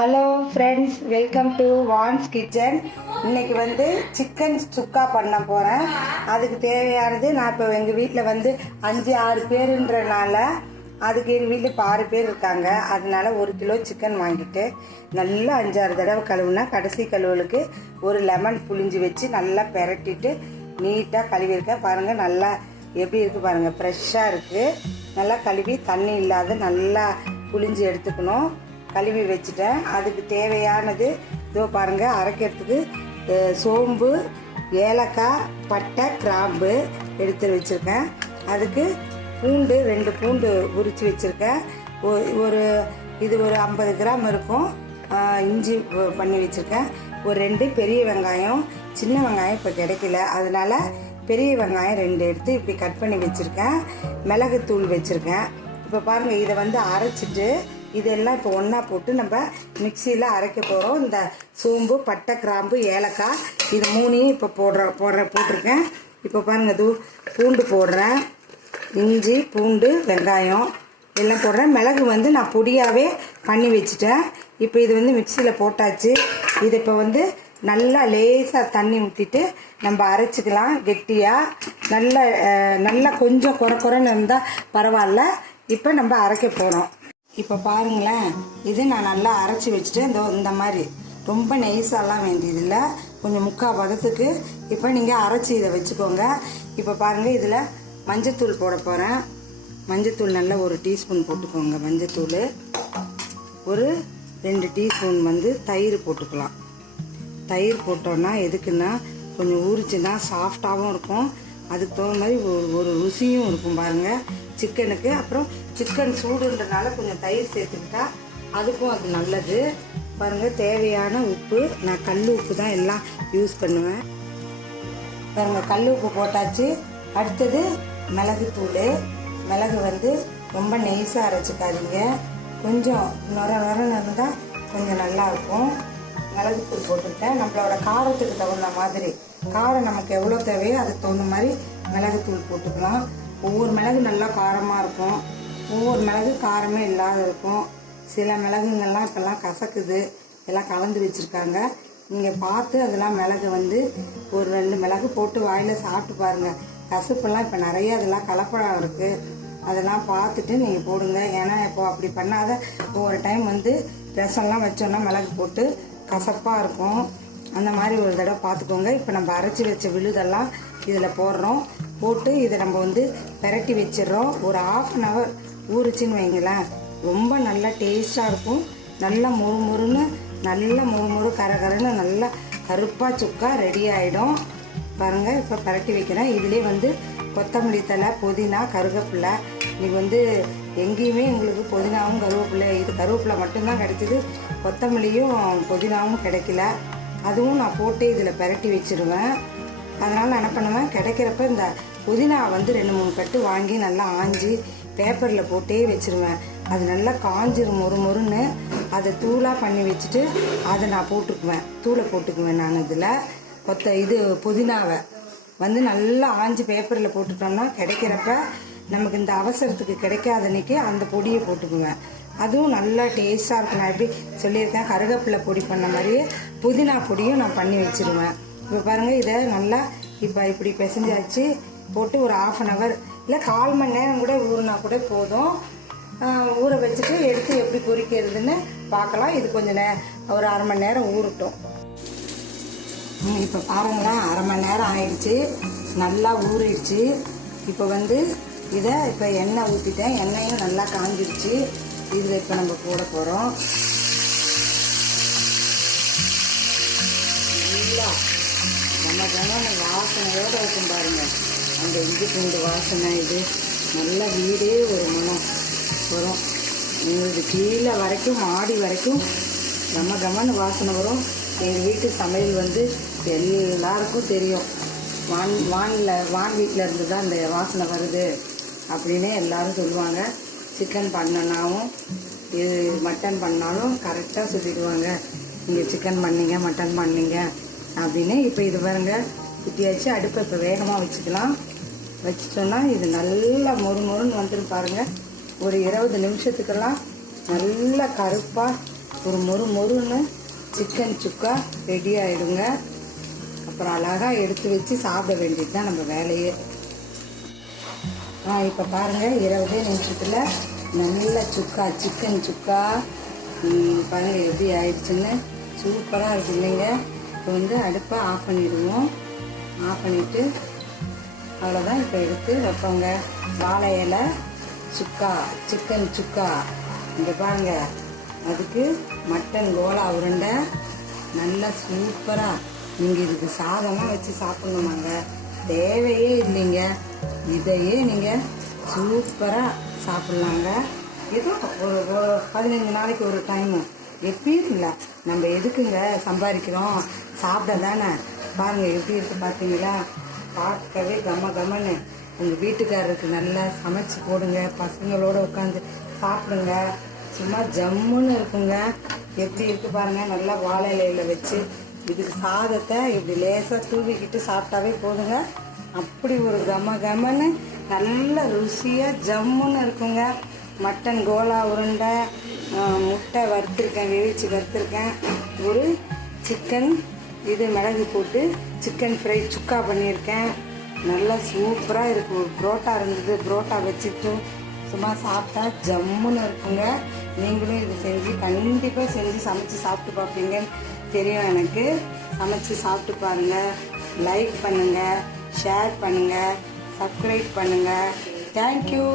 Hello friends, welcome to Vaan's kitchen. இன்றைக்கி வந்து chicken சுக்கா பண்ண போகிறேன். அதுக்கு தேவையானது, நான் இப்போ எங்கள் வீட்டில் வந்து 5-6 பேருன்றனால, அதுக்கு எங்கள் வீட்டில் இப்போ 6 பேர் இருக்காங்க. அதனால 1 கிலோ சிக்கன் வாங்கிட்டு நல்லா 5-6 தடவை கழுவுனா, கடைசி கழுவலுக்கு ஒரு லெமன் புளிஞ்சு வச்சு நல்லா பெரட்டிட்டு நீட்டாக கழுவிருக்கேன். பாருங்கள், நல்லா எப்படி இருக்குது பாருங்கள், ஃப்ரெஷ்ஷாக இருக்குது. நல்லா கழுவி தண்ணி இல்லாத நல்லா புளிஞ்சு எடுத்துக்கணும். கழுவி வச்சுட்டேன். அதுக்கு தேவையானது இதோ பாருங்கள், அரைக்கிறதுக்கு சோம்பு, ஏலக்காய், பட்டை, கிராம்பு எடுத்து வச்சுருக்கேன். அதுக்கு பூண்டு 2 பூண்டு உரித்து வச்சுருக்கேன். இது ஒரு 50 கிராம் இருக்கும். இஞ்சி பண்ணி வச்சுருக்கேன். ஒரு 2 பெரிய வெங்காயம். சின்ன வெங்காயம் இப்போ கிடைக்கல, அதனால் பெரிய வெங்காயம் 2 எடுத்து இப்படி கட் பண்ணி வச்சுருக்கேன். மிளகுத்தூள் வச்சுருக்கேன். இப்போ பாருங்கள், இதை வந்து அரைச்சிட்டு இதெல்லாம் இப்போ ஒன்றா போட்டு நம்ம மிக்சியில் அரைக்க போகிறோம். இந்த சோம்பு, பட்டை, கிராம்பு, ஏலக்காய் இது 3ஐயும் இப்போ போட்டிருக்கேன். இப்போ பாருங்கள், இது பூண்டு போடுறேன். இஞ்சி, பூண்டு, வெங்காயம் எல்லாம் போடுறேன். மிளகு வந்து நான் பொடியாகவே பண்ணி வச்சுட்டேன். இப்போ இது வந்து மிக்சியில் போட்டாச்சு. இது இப்போ வந்து நல்லா லேசாக தண்ணி ஊற்றிட்டு நம்ம அரைச்சிக்கலாம் கெட்டியாக. நல்லா கொஞ்சம் குறைன்னு இருந்தால் பரவாயில்ல. இப்போ நம்ம அரைக்க போகிறோம். இப்போ பாருங்களேன், இது நான் நல்லா அரைச்சி வச்சுட்டு இந்த மாதிரி ரொம்ப நெய்ஸாலாம் வேண்டியதில்லை, கொஞ்சம் முக்கால் பதத்துக்கு இப்போ நீங்கள் அரைச்சி இதை வச்சுக்கோங்க. இப்போ பாருங்கள், இதில் மஞ்சத்தூள் போட போகிறேன். மஞ்சத்தூள் நல்லா 1 டீஸ்பூன் போட்டுக்கோங்க. மஞ்சத்தூள் ஒரு 2 டீஸ்பூன் வந்து தயிர் போட்டுக்கலாம். தயிர் போட்டோன்னா எதுக்குன்னா கொஞ்சம் ஊறிச்சுன்னா சாஃப்டாகவும் இருக்கும். அதுக்கு தகுந்த மாதிரி ஒரு ருசியும் இருக்கும் பாருங்கள் சிக்கனுக்கு. அப்புறம் சிக்கன் சூடுன்றனால கொஞ்சம் தயிர் சேர்த்துக்கிட்டா அதுக்கும் அது நல்லது. பாருங்கள், தேவையான உப்பு, நான் கல் உப்பு தான் எல்லாம் யூஸ் பண்ணுவேன். பாருங்கள், கல் உப்பு போட்டாச்சு. அடுத்தது மிளகுத்தூள். மிளகு வந்து ரொம்ப நெய்ஸாக அரைச்சிக்காதீங்க, கொஞ்சம் நொரன்னு இருந்தால் கொஞ்சம் நல்லாயிருக்கும். மிளகுத்தூள் போட்டுக்கிட்டேன். நம்மளோட காரத்துக்கு தகுந்த மாதிரி, காரம் நமக்கு எவ்வளோ தேவையோ அதுக்கு தகுந்த மாதிரி மிளகுத்தூள் போட்டுக்கலாம். ஒவ்வொரு மிளகு நல்லா காரமாக இருக்கும், ஒவ்வொரு மிளகு காரமே இல்லாத இருக்கும். சில மிளகுங்கள்லாம் இப்போல்லாம் கசக்குது, எல்லாம் கலந்து வச்சுருக்காங்க. நீங்கள் பார்த்து அதெல்லாம் மிளகு வந்து ஒரு 2 மிளகு போட்டு வாயில் சாப்பிட்டு பாருங்கள். கசப்பெல்லாம் இப்போ நிறைய அதெல்லாம் கலப்படம் இருக்குது. அதெல்லாம் பார்த்துட்டு நீங்கள் போடுங்க. ஏன்னா இப்போ அப்படி பண்ணாத ஒரு டைம் வந்து ரசம்லாம் வச்சோன்னா மிளகு போட்டு கசப்பாக இருக்கும். அந்த மாதிரி ஒரு தடவை பார்த்துக்கோங்க. இப்போ நம்ம அரைச்சி வச்ச விழுதெல்லாம் இதில் போடுறோம். போட்டு இதை நம்ம வந்து பெரட்டி வச்சிடுறோம். ஒரு 1/2 hour ஊறிச்சின்னு வைங்களேன், ரொம்ப நல்லா டேஸ்ட்டாக இருக்கும். நல்லா முறுமுறு கரகரன்னு நல்லா கருப்பாக சுக்கா ரெடி ஆகிடும். பாருங்கள், இப்போ பெரட்டி வைக்கிறேன். இதிலே வந்து கொத்தமல்லி தழை, புதினா, கருவேப்பிலை. இது வந்து எங்கேயுமே உங்களுக்கு புதினாவும் கருவேப்பிலை, இது கருவேப்பிலை மட்டும்தான் கிடைச்சிது. கொத்தமல்லியும் புதினாவும் கிடைக்கல. அதுவும் நான் போட்டு இதில் பெரட்டி வச்சுருவேன். அதனால் நான் என்ன பண்ணுவேன், கிடைக்கிறப்ப இந்த புதினா வந்து 2-3 கட்டு வாங்கி நல்லா ஆஞ்சி பேப்பரில் போட்டே வச்சுருவேன். அது நல்லா காஞ்சிரும் மொறுன்னு. அதை தூளாக பண்ணி வச்சுட்டு அதை நான் தூளை போட்டுக்குவேன். நான் இதில் இது புதினாவை வந்து நல்லா ஆஞ்சி பேப்பரில் போட்டுட்டோம்னா கிடைக்கிறப்ப நமக்கு இந்த அவசரத்துக்கு கிடைக்காத அன்னைக்கு அந்த பொடியை போட்டுக்குவேன். அதுவும் நல்லா டேஸ்ட்டாக இருக்கும். நான் எப்படி சொல்லியிருக்கேன், கருவேப்பிலை பொடி பண்ண மாதிரியே புதினா பொடியும் நான் பண்ணி வச்சுருவேன். இப்போ பாருங்கள், இதை நல்லா இப்போ இப்படி பிசைஞ்சாச்சு. போட்டு ஒரு 1/2 hour இல்லை 1/4 மணி நேரம் கூட ஊறினா கூட போதும். ஊற வச்சுட்டு எடுத்து எப்படி பொரிக்கிறதுன்னு பார்க்கலாம். இது கொஞ்சம் ஒரு 1/2 மணி நேரம் ஊறட்டும். இப்போ பாருங்களேன், 1/2 மணி நேரம் ஆயிடுச்சு, நல்லா ஊறிடுச்சு. இப்போ வந்து இதை இப்போ எண்ணெய் ஊற்றிட்டேன். எண்ணெயும் நல்லா காஞ்சிருச்சு. இதில் இப்போ நம்ம போட போகிறோம். நல்லா நம்ம வாசனையோடு இருக்கும் பாருங்கள், அந்த இஞ்சி பூண்டு வாசனை. இது நல்லா வீடே ஒரு மனம் வரும். உங்களுக்கு கீழே வரைக்கும் மாடி வரைக்கும் கமன்னு வாசனை வரும். எங்கள் வீட்டு சமையல் வந்து எல்லாருக்கும் தெரியும். வான் வீட்டில் இருந்து தான் இந்த வாசனை வருது அப்படின்னு எல்லாரும் சொல்லுவாங்க. சிக்கன் பண்ணனாவும் இது மட்டன் பண்ணாலும் கரெக்டாக சொல்லிடுவாங்க, நீங்கள் சிக்கன் பண்ணீங்க, மட்டன் பண்ணீங்க அப்படின்னு. இப்போ இது பாருங்க, குட்டியாச்சு. அடுப்பை இப்போ வேகமாக வச்சுக்கலாம். வச்சிட்டோன்னா இது நல்லா மொறுன்னு வந்துடும் பாருங்கள். ஒரு 20 நிமிஷத்துக்கெல்லாம் நல்லா கருப்பாக ஒரு மொறுன்னு சிக்கன் சுக்கா ரெடி ஆகிடுங்க. அப்புறம் அழகாக எடுத்து வச்சு சாப்பிட வேண்டியது தான் நம்ம வேலையே. இப்போ பாருங்கள் 20 நிமிஷத்தில் நல்ல சுக்கா சிக்கன் சுக்கா பாருங்கள் எப்படி ஆயிடுச்சுன்னு சூப்பராக இருக்குது இல்லைங்க. இப்போ வந்து அடுப்பை ஆஃப் பண்ணிவிடுவோம். ஆஃப் பண்ணிவிட்டு அவ்வளோதான். இப்போ எடுத்து வைப்போங்க. வாழை இலை சுக்கா சிக்கன் சுக்கா. இங்கே பாருங்கள், அதுக்கு மட்டன் கோலா உருண்டை நல்லா சூப்பராக. நீங்கள் இதுக்கு சாதமாக வச்சு சாப்பிட்ணுமாங்க, தேவையே இல்லைங்க. இதையே நீங்கள் சூப்பராக சாப்பிட்லாங்க. ஏதோ ஒரு 15 நாளைக்கு ஒரு டைமு எப்பயும் இல்லை. நம்ம எதுக்குங்க சம்பாதிக்கிறோம், சாப்பிட தானே. பாருங்கள் எப்படி இருக்குது பார்த்தீங்களா, பார்க்கவே கம்மன்னு. உங்கள் வீட்டுக்காரருக்கு நல்லா சமைச்சு போடுங்க, பசங்களோடு உட்காந்து சாப்பிடுங்க, சும்மா ஜம்முன்னு இருக்குங்க. எப்படி இருக்குது பாருங்கள், நல்லா வாழை இலையில் வச்சு இதுக்கு சாதத்தை இப்படி லேசாக தூவிக்கிட்டு சாப்பிட்டாவே போதுங்க. அப்படி ஒரு கம்மன்னு நல்ல ருசியாக ஜம்முன்னு இருக்குங்க. மட்டன் கோலா உருண்டை, முட்டை வறுத்துருக்கேன், வேவிச்சு வறுத்துருக்கேன், ஒரு சிக்கன் இது மிளகு போட்டு சிக்கன் ஃப்ரை சுக்கா பண்ணியிருக்கேன். நல்லா சூப்பராக இருக்குது. ஒரு புரோட்டா இருந்தது, புரோட்டா வச்சுட்டு சும்மா சாப்பிட்டா ஜம்முன்னு இருக்குங்க. நீங்களும் இது செஞ்சு கண்டிப்பாக செஞ்சு சமைச்சு சாப்பிட்டு பார்ப்பீங்கன்னு தெரியும் எனக்கு. சமைச்சு சாப்பிட்டு பாருங்கள். லைக் பண்ணுங்கள், ஷேர் பண்ணுங்கள், சப்ஸ்கிரைப் பண்ணுங்கள். தேங்க்யூ.